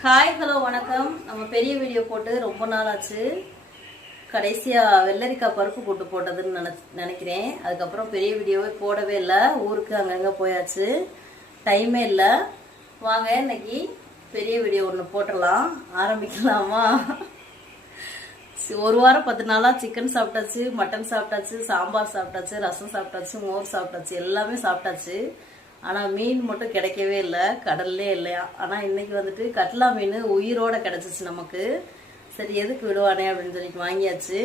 Hi hello வணக்கம். நம்ம பெரிய வீடியோ போட்டு ரொம்ப நாள் ஆச்சு கடைசியாக வெள்ளரிக்காய் பருப்பு போட்டு போட்டதுன்னு நினை நினைக்கிறேன். அதுக்கப்புறம் பெரிய வீடியோவே போடவே இல்லை. ஊருக்கு அங்கங்கே போயாச்சு. டைமே இல்லை. வாங்க இன்னைக்கு பெரிய வீடியோ ஒன்று போட்டுடலாம். ஆரம்பிக்கலாமா? ஒரு வாரம் பத்து நாளாக சிக்கன் சாப்பிட்டாச்சு மட்டன் சாப்பிட்டாச்சு சாம்பார் சாப்பிட்டாச்சு ரசம் சாப்பிட்டாச்சு மோர் சாப்பிட்டாச்சு எல்லாமே சாப்பிட்டாச்சு. ஆனால் மீன் மட்டும் கிடைக்கவே இல்லை கடல்லே இல்லையா? ஆனால் இன்னைக்கு வந்துட்டு கட்லா மீன் உயிரோட கிடச்சிச்சு நமக்கு. சரி எதுக்கு விடுவானே அப்படின்னு சொல்லிட்டு வாங்கியாச்சு.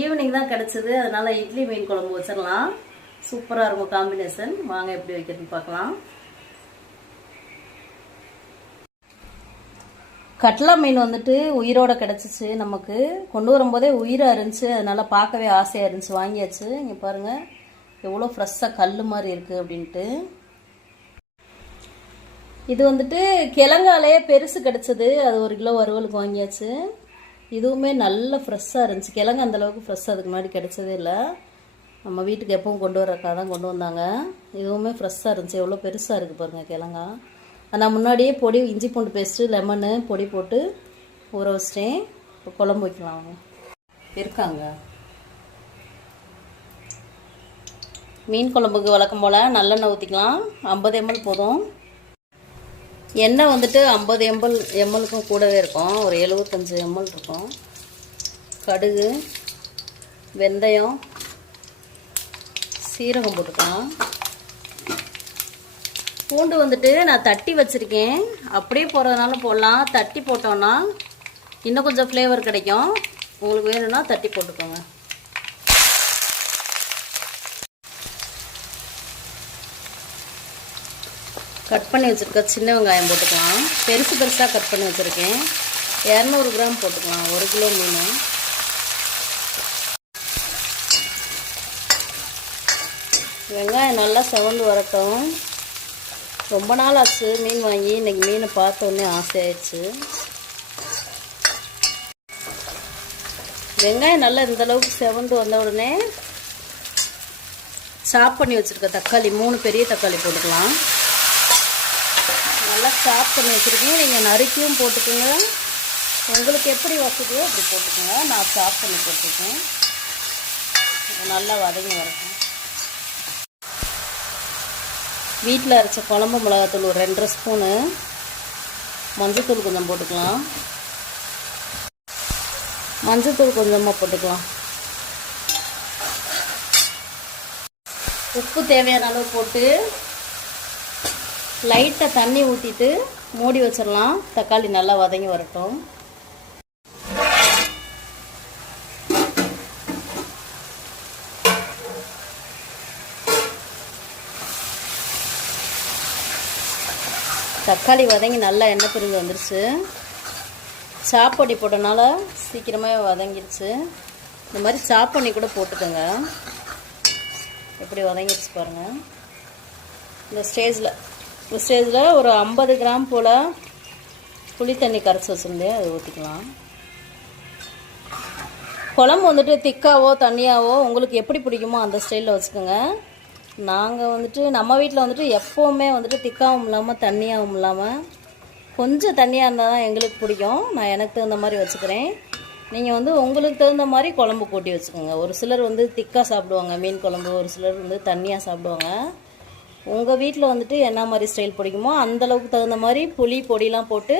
ஈவினிங் தான் கிடச்சிது. அதனால் இட்லி மீன் குழம்பு வச்சிடலாம். சூப்பராக இருக்கும் காம்பினேஷன் வாங்க எப்படி வைக்கிறதுன்னு பார்க்கலாம். கட்லா மீன் வந்துட்டு உயிரோட கிடச்சிச்சு நமக்கு. கொண்டு வரும்போதே உயிராக இருந்துச்சு. அதனால் பார்க்கவே ஆசையாக இருந்துச்சு. வாங்கியாச்சு. இங்கே பாருங்கள் எவ்வளோ ஃப்ரெஷ்ஷாக கல் மாதிரி இருக்குது அப்படின்ட்டு. இது வந்துட்டு கிழங்காலே பெருசு கிடச்சது. அது ஒரு கிலோ வறுவலுக்கு வாங்கியாச்சு. இதுவுமே நல்ல ஃப்ரெஷ்ஷாக இருந்துச்சு. கிழங்கு அந்த அளவுக்கு ஃப்ரெஷ்ஷாக அதுக்கு முன்னாடி கிடைச்சதே இல்லை. நம்ம வீட்டுக்கு எப்பவும் கொண்டு வரக்கா தான் கொண்டு வந்தாங்க. இதுவுமே ஃப்ரெஷ்ஷாக இருந்துச்சு. எவ்வளோ பெருசாக இருக்குது பாருங்கள் கிழங்கா. நான் முன்னாடியே பொடி இஞ்சி பூண்டு பேஸ்ட்டு லெமனு பொடி போட்டு ஊற வச்சிட்டேன். இப்போ குழம்பு வைக்கலாம் அவங்க இருக்காங்க. மீன் குழம்புக்கு வழக்கம் போல் நல்லெண்ணெய் ஊற்றிக்கலாம் ஐம்பது எம்எல் போதும். எண்ணெய் வந்துட்டு ஐம்பது எம்எல் எம்எலுக்கும் கூடவே இருக்கும். ஒரு எழுபத்தஞ்சி எம்எல் இருக்கும். கடுகு வெந்தயம் சீரகம் போட்டுக்கலாம். பூண்டு வந்துட்டு நான் தட்டி வச்சுருக்கேன். அப்படியே போடுறதுனாலும் போடலாம். தட்டி போட்டோன்னா இன்னும் கொஞ்சம் ஃப்ளேவர் கிடைக்கும். உங்களுக்கு வேணும்னா தட்டி போட்டுக்கோங்க. கட் பண்ணி வச்சுருக்க சின்ன வெங்காயம் போட்டுக்கலாம். பெருசு பெருசாக கட் பண்ணி வச்சுருக்கேன். இரநூறு கிராம் போட்டுக்கலாம். ஒரு கிலோ மீன். வெங்காயம் நல்லா செவந்து வரட்டும். ரொம்ப நாள் ஆச்சு மீன் வாங்கி. இன்னைக்கு மீனை பார்த்த உடனே ஆசையாயிடுச்சு. வெங்காயம் நல்லா இந்தளவுக்கு செவந்து வந்த உடனே சாப் பண்ணி வச்சுருக்க தக்காளி மூணு பெரிய தக்காளி போட்டுக்கலாம். நல்லா சாப் பண்ணி வச்சுருக்கேன் நீங்கள் நறுக்கியும் போட்டுக்கோங்க. உங்களுக்கு எப்படி வசதியோ அப்படி போட்டுக்கோங்க. நான் சாப் பண்ணி போட்டிருக்கேன். நல்லா வதங்கி வரட்டும். வீட்டில் அரைச்ச குழம்பு மிளகாத்தூள் ஒரு ரெண்டரை ஸ்பூனு மஞ்சத்தூள் கொஞ்சம் போட்டுக்கலாம். மஞ்சத்தூள் கொஞ்சமாக போட்டுக்கலாம். உப்பு தேவையான அளவு போட்டு லைட்டாக தண்ணி ஊற்றிட்டு மூடி வச்சிடலாம். தக்காளி நல்லா வதங்கி வரட்டும். தக்காளி வதங்கி நல்லா எண்ணெய் பிரிஞ்சு வந்துருச்சு. சாப்பாடி போட்டனால சீக்கிரமாக வதங்கிடுச்சு இந்த மாதிரி சாப்பண்ணி கூட போட்டுக்கோங்க. எப்படி வதங்கிருச்சு பாருங்கள் இந்த ஸ்டேஜில் இந்த ஸ்டேஜில் ஒரு ஐம்பது கிராம் போல் புளி தண்ணி கரைச்சி வச்சுருந்தேன். அதை ஊற்றிக்கலாம் குழம்பு வந்துட்டு திக்காவோ தண்ணியாவோ உங்களுக்கு எப்படி பிடிக்குமோ அந்த ஸ்டைலில் வச்சுக்கோங்க. நாங்கள் வந்துட்டு நம்ம வீட்டில் வந்துட்டு எப்போவுமே வந்துட்டு திக்காவும் இல்லாமல் தண்ணியாகவும் இல்லாமல் கொஞ்சம் தண்ணியாக இருந்தால் தான் எங்களுக்கு பிடிக்கும். நான் எனக்கு தகுந்த மாதிரி வச்சுக்கிறேன். நீங்கள் வந்து உங்களுக்கு தகுந்த மாதிரி குழம்பு கூட்டி வச்சுக்கோங்க. ஒரு சிலர் வந்து திக்காக சாப்பிடுவாங்க மீன் குழம்பு. ஒரு சிலர் வந்து தண்ணியாக சாப்பிடுவாங்க. உங்கள் வீட்டில் வந்துட்டு என்ன மாதிரி ஸ்டைல் பிடிக்குமோ அந்தளவுக்கு தகுந்த மாதிரி புளி பொடிலாம் போட்டு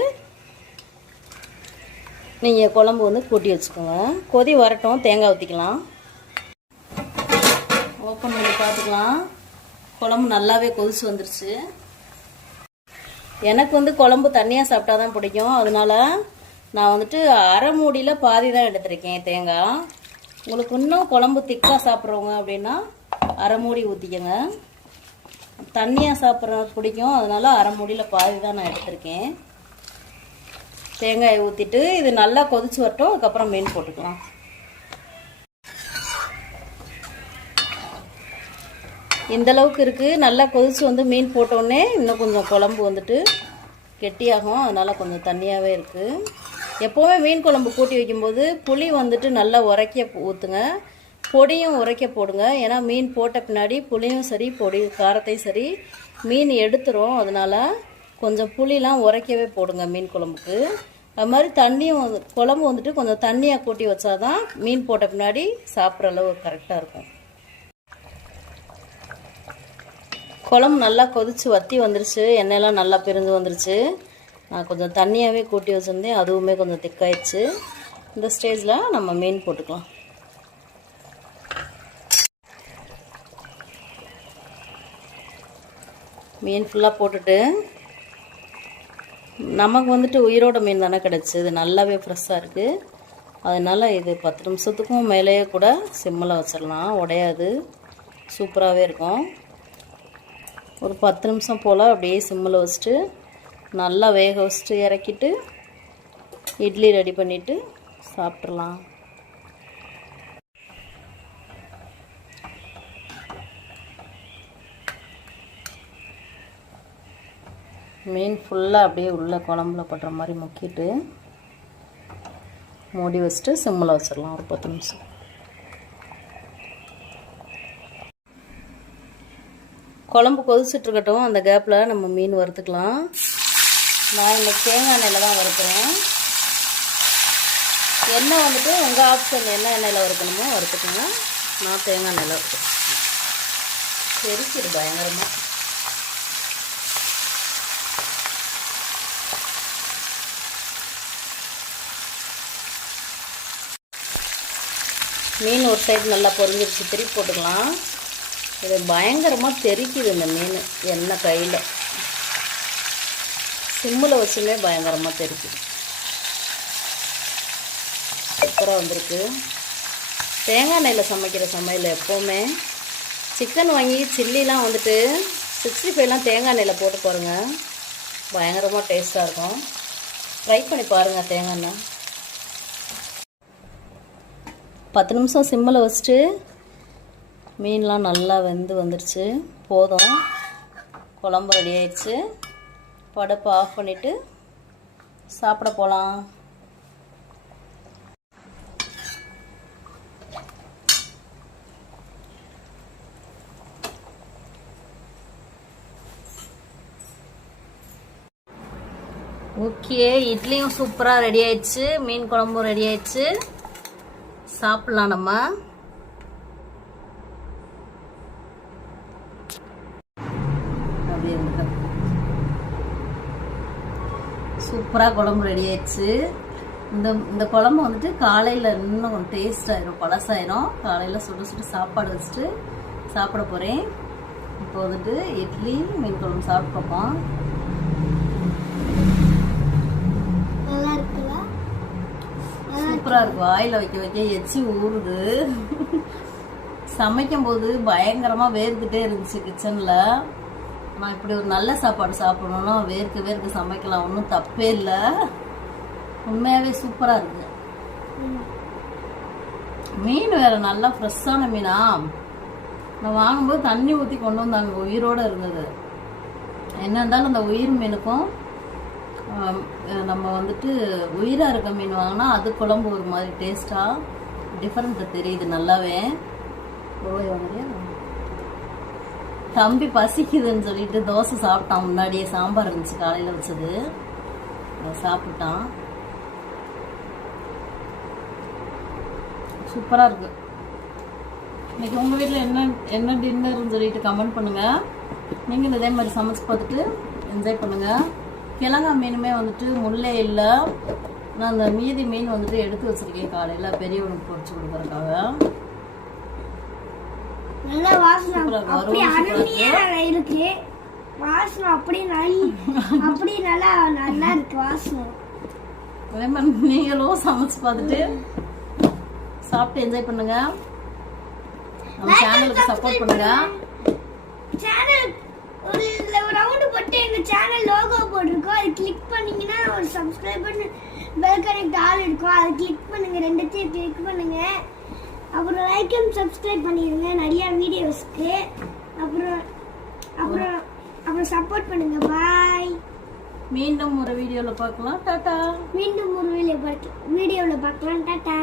நீங்கள் குழம்பு வந்து கூட்டி வச்சுக்கோங்க. கொதி வரட்டும் தேங்காய் ஊற்றிக்கலாம் ஓப்பன் பண்ணி பார்த்துக்கலாம். குழம்பு நல்லாவே கொதிச்சு வந்துருச்சு. எனக்கு வந்து குழம்பு தண்ணியாக சாப்பிட்டா தான் பிடிக்கும். அதனால நான் வந்துட்டு அரை மூடியில் பாதி தான் எடுத்திருக்கேன் தேங்காய். உங்களுக்கு இன்னும் குழம்பு திக்காக சாப்பிட்றவங்க அப்படின்னா அரை மூடி ஊற்றிக்கோங்க தண்ணியாக சாப்பிட்ற பிடிக்கும். அதனால அரை மூடியில் பாதி தான் நான் எடுத்திருக்கேன். தேங்காயை ஊற்றிட்டு இது நல்லா கொதிச்சு வரட்டும். அதுக்கப்புறம் மீன் போட்டுக்கலாம். இந்த அளவுக்கு இருக்குது நல்லா கொதிச்சு வந்து மீன் போட்டோடனே இன்னும் கொஞ்சம் குழம்பு வந்துட்டு கெட்டியாகும். அதனால் கொஞ்சம் தண்ணியாகவே இருக்குது எப்போவுமே மீன் குழம்பு கூட்டி வைக்கும்போது புளி வந்துட்டு நல்லா உரைக்க ஊற்றுங்க பொடியும் உரைக்க போடுங்க. ஏன்னா மீன் போட்ட பின்னாடி புளியும் சரி பொடி காரத்தையும் சரி மீன் எடுத்துரும். அதனால் கொஞ்சம் புளிலாம் உரைக்கவே போடுங்க மீன் குழம்புக்கு. அது மாதிரி தண்ணியும் வந்து குழம்பு வந்துட்டு கொஞ்சம் தண்ணியாக கூட்டி வச்சாதான் மீன் போட்ட பின்னாடி சாப்பிட்ற அளவு கரெக்டாக இருக்கும். குழம்பு நல்லா கொதித்து வத்தி வந்துருச்சு. எண்ணெயெல்லாம் நல்லா பிரிஞ்சு வந்துருச்சு. நான் கொஞ்சம் தண்ணியாகவே கூட்டி வச்சுருந்தேன். அதுவுமே கொஞ்சம் திக்காயிடுச்சு இந்த ஸ்டேஜில் நம்ம மீன் போட்டுக்கலாம். மீன் ஃபுல்லாக போட்டுட்டு நமக்கு வந்துட்டு உயிரோட மீன் தானே கிடச்சி. இது நல்லாவே ஃப்ரெஷ்ஷாக இருக்குது அதனால் இது பத்து நிமிஷத்துக்கும் மேலேயே கூட சிம்மில் வச்சிடலாம். உடையாது. சூப்பராகவே இருக்கும். ஒரு பத்து நிமிஷம் போல் அப்படியே சிம்மில் வச்சுட்டு நல்லா வேக வச்சுட்டு இறக்கிட்டு இட்லி ரெடி பண்ணிவிட்டு சாப்பிட்றலாம் மீன் ஃபுல்லாக அப்படியே உள்ளே குழம்புல படுற மாதிரி முக்கிட்டு மூடி வச்சுட்டு சிம்மில் வச்சிடலாம் ஒரு பத்து நிமிஷம். குழம்பு கொதிச்சுட்ருக்கட்டும் அந்த கேப்பில் நம்ம மீன் வறுத்துக்கலாம். நான் இந்த தேங்காய் எண்ணெயில் தான் வறுக்கிறேன். எண்ணெய் வந்துட்டு உங்கள் ஆப்ஷன் என்ன எண்ணெயில் வறுக்கணுமோ வறுத்துக்கோங்க நான் தேங்காய் எண்ணெயில் வறுக்கிறேன். தெரிக்குது பயங்கரமாக மீன் ஒரு சைடு நல்லா பொரிஞ்சிருச்சு திருப்பி போட்டுக்கலாம். இது பயங்கரமாக தெரிக்குது இந்த மீன் எண்ணெய் கையில். சிம்மில் வச்சுமே பயங்கரமாக தெரிக்குது. சூப்பராக வந்திருக்கு. தேங்காய் எண்ணெயில் சமைக்கிற சமையல் எப்போவுமே. சிக்கன் வாங்கி சில்லிலாம் வந்துட்டு சிக்ஸ்டி ஃபைவ்லாம் தேங்காய் எண்ணெயில் போட்டு பாருங்கள் பயங்கரமாக டேஸ்ட்டாக இருக்கும். ட்ரை பண்ணி பாருங்கள் தேங்காய் எண்ணெய். பத்து நிமிஷம் சிம்மில் வச்சுட்டு மீன்லாம் நல்லா வெந்து வந்துடுச்சு போதும். குழம்பு ரெடி ஆயிடுச்சு. படப்பு ஆஃப் பண்ணிவிட்டு சாப்பிட போகலாம் ஓகே இட்லியும் சூப்பராக ரெடி ஆயிடுச்சு. மீன் குழம்பும் ரெடி ஆயிடுச்சு. சாப்பிடலாம் நம்ம. அப்படியே சூப்பராக குழம்பு ரெடி ஆயிடுச்சு. இந்த இந்த குழம்பு வந்துட்டு காலையில் இன்னும் கொஞ்சம் டேஸ்ட் ஆயிரும் பழசாயிரும். காலையில் சுட சுட்டு சாப்பாடு வச்சுட்டு சாப்பிட போகிறேன் இப்போ வந்துட்டு இட்லி மீன் குழம்பு சாப்பிட்டு சூப்பராக இருக்கும் வாயில் வைக்க வைக்க எச்சி ஊறுது. சமைக்கும் போது பயங்கரமாக வேர்த்துட்டே இருந்துச்சு கிச்சனில் நான் இப்படி ஒரு நல்ல சாப்பாடு சாப்பிடணும்னா வேர்க்க வேர்க்க சமைக்கலாம். ஒன்றும் தப்பே இல்லை. உண்மையாகவே சூப்பராக இருக்கு. மீன் வேற நல்லா ஃப்ரெஷ்ஷான மீனா. நான் வாங்கும்போது தண்ணி ஊற்றி கொண்டு வந்தாங்க. உயிரோட இருந்தது. என்ன இருந்தாலும் அந்த உயிர் மீனுக்கும் நம்ம வந்துட்டு உயிராக இருக்க மீன் வாங்கினா அது குழம்பு ஒரு மாதிரி டேஸ்ட்டாக டிஃப்ரெண்ட் தெரியுது நல்லாவே. ஓய் வாங்குறியா தம்பி பசிக்குதுன்னு சொல்லிட்டு தோசை சாப்பிட்டான் முன்னாடியே சாம்பார் இருந்துச்சு காலையில் வச்சது. சாப்பிட்டான். சூப்பராக இருக்கு. இன்னைக்கு உங்கள் வீட்டில் என்ன என்ன டின்னர்னு சொல்லிட்டு கமெண்ட் பண்ணுங்க. நீங்களும் இதே மாதிரி சமைச்சு பார்த்துட்டு என்ஜாய் பண்ணுங்க. கிழங்கா மீனுமே வந்துட்டு முள்ளே இல்லை. நான் அந்த மீதி மீன் வந்துட்டு எடுத்து வச்சிருக்கேன் காலையில். பெரியவனுக்கு பொரிச்சு கொடுக்கறதுக்காக. நல்ல வாசனை. அப்படி வறுவல் சூப்பரா அருமையா இருக்கு. வாசனை அப்படி நல்ல அப்படி நல்லா நல்லா இருக்கு வாசனை. அதே மாதிரி நீங்களும் சமைச்சு பார்த்துட்டு சாப்பிட்டு என்ஜாய் பண்ணுங்க. நம்ம சேனலுக்கு சப்போர்ட் பண்ணுங்க. சேனல் ஒரு ரவுண்டு போட்டு எங்க சேனல் லோகோ போட்டிருக்கோம். அது கிளிக் பண்ணீங்கன்னா ஒரு சப்ஸ்கிரைபர் பெல் கனெக்ட் ஆல் இருக்கும். அதை கிளிக் பண்ணுங்க. ரெண்டுத்தையும் கிளிக் பண்ணுங்க. அப்புறம் லைக் அண்ட் சப்ஸ்கிரைப் பண்ணிடுங்க நிறைய வீடியோஸ்க்கு அப்புறம் அப்புறம் அப்புறம் சப்போர்ட் பண்ணுங்க. பாய் மீண்டும் ஒரு வீடியோவில் பார்க்கலாம். டாட்டா மீண்டும் ஒரு வீடியோ பார்க்க வீடியோவில் பார்க்கலாம். டாட்டா